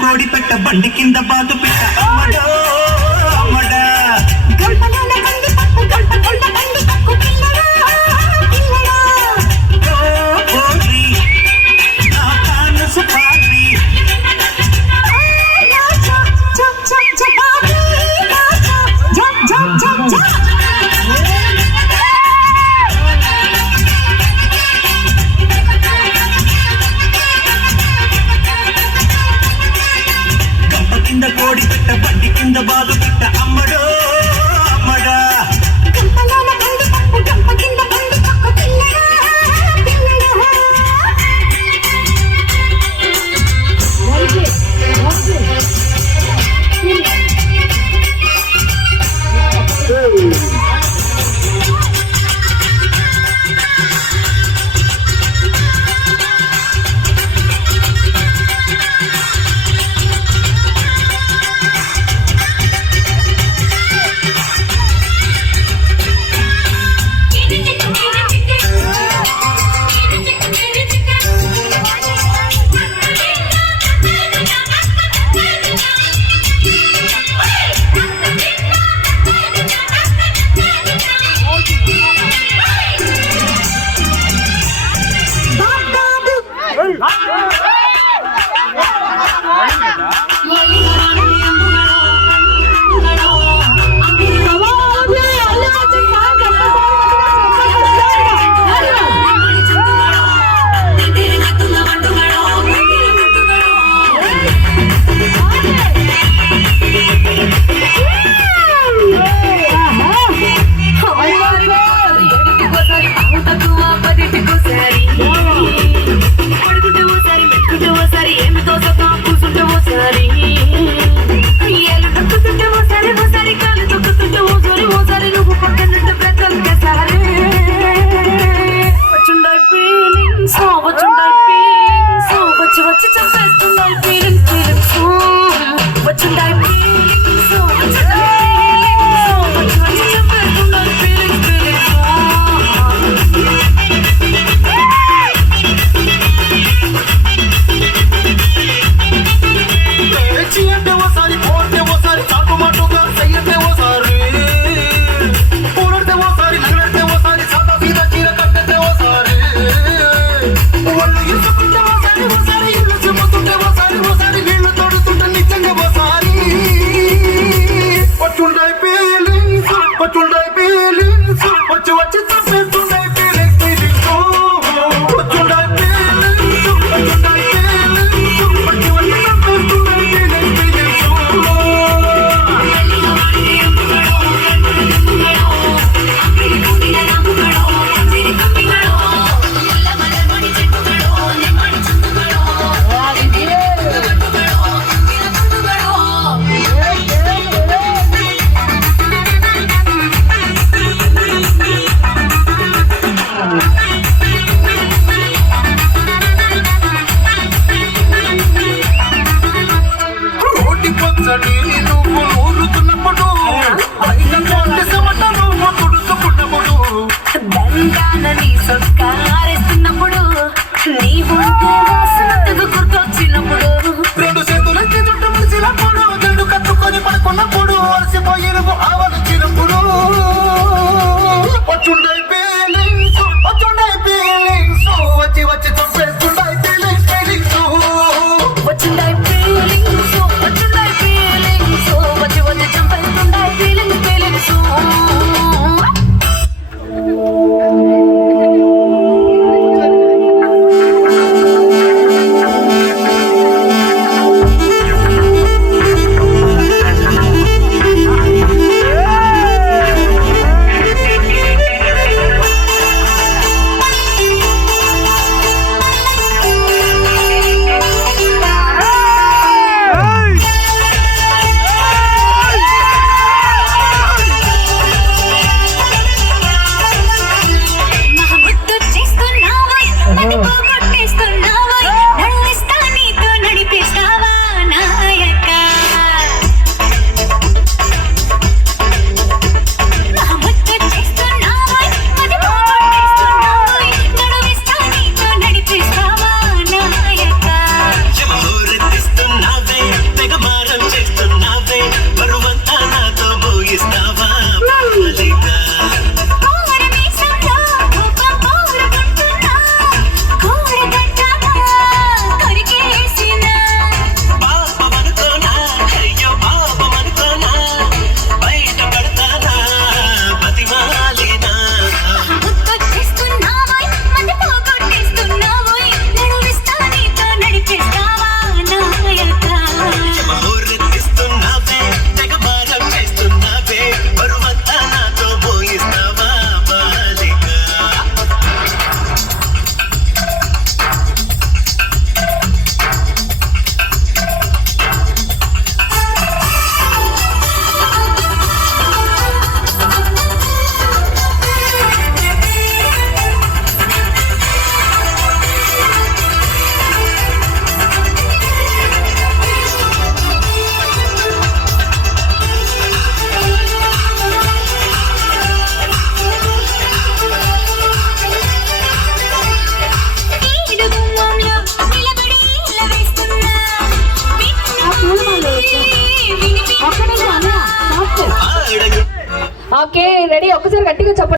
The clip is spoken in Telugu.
కోడి పెట్ట బండి కింద బాతు పెట్ట. అమ్మడా Yeah. ఓకే గట్టిగా చెప్పండి.